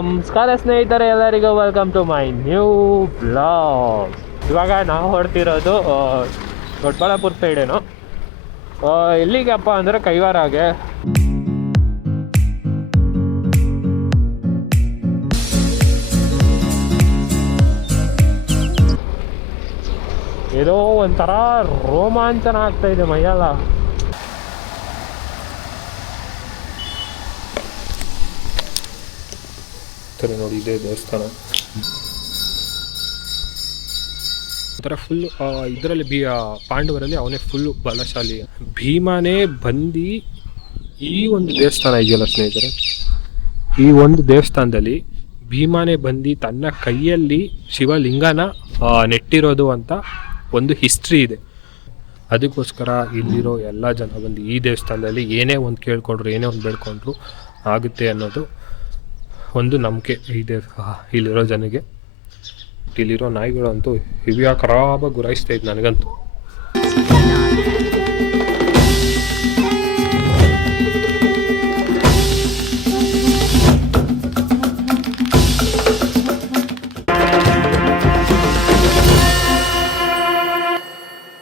ನಮಸ್ಕಾರ ಸ್ನೇಹಿತರೆ, ಎಲ್ಲರಿಗೂ welcome to my new blog. ಇವಾಗ ನಾವು ಹೊರಡ್ತಿರೋದು ದೊಡ್ಡಬಳ್ಳಾಪುರ ಸೈಡೇನು. ಎಲ್ಲಿಗಪ್ಪ ಅಂದರೆ ಕೈವಾರಾಗೆ. ಏನೋ ಒಂಥರ ರೋಮಾಂಚನ ಆಗ್ತಾಯಿದೆ ಮೈಯೆಲ್ಲ. ನೋಡಿ, ಇದೇ ದೇವಸ್ಥಾನ. ಒಂಥರ ಫುಲ್ ಇದರಲ್ಲಿ ಪಾಂಡವರಲ್ಲಿ ಅವನೇ ಫುಲ್ಲು ಬಲಶಾಲಿ. ಭೀಮನೇ ಬಂದು ಈ ಒಂದು ದೇವಸ್ಥಾನ ಇದೆಯಲ್ಲ ಸ್ನೇಹಿತರೆ, ಈ ಒಂದು ದೇವಸ್ಥಾನದಲ್ಲಿ ಭೀಮನೇ ಬಂದು ತನ್ನ ಕೈಯಲ್ಲಿ ಶಿವಲಿಂಗನ ನೆಟ್ಟಿರೋದು ಅಂತ ಒಂದು ಹಿಸ್ಟ್ರಿ ಇದೆ. ಅದಕ್ಕೋಸ್ಕರ ಇಲ್ಲಿರೋ ಎಲ್ಲ ಜನ ಬಂದು ಈ ದೇವಸ್ಥಾನದಲ್ಲಿ ಏನೇ ಒಂದು ಕೇಳ್ಕೊಂಡ್ರು, ಏನೇ ಒಂದು ಬೇಡ್ಕೊಂಡ್ರು ಆಗುತ್ತೆ ಅನ್ನೋದು ಒಂದು ನಂಬಿಕೆ ಇದೆ ಇಲ್ಲಿರೋ ಜನಗೆ. ಇಲ್ಲಿರೋ ನಾಯಿಗಳು ಅಂತೂ ಖರಾಬಾಗಿ ಗುರಾಯಿಸ್ತಾ ಇದ್ದು ನನಗಂತೂ.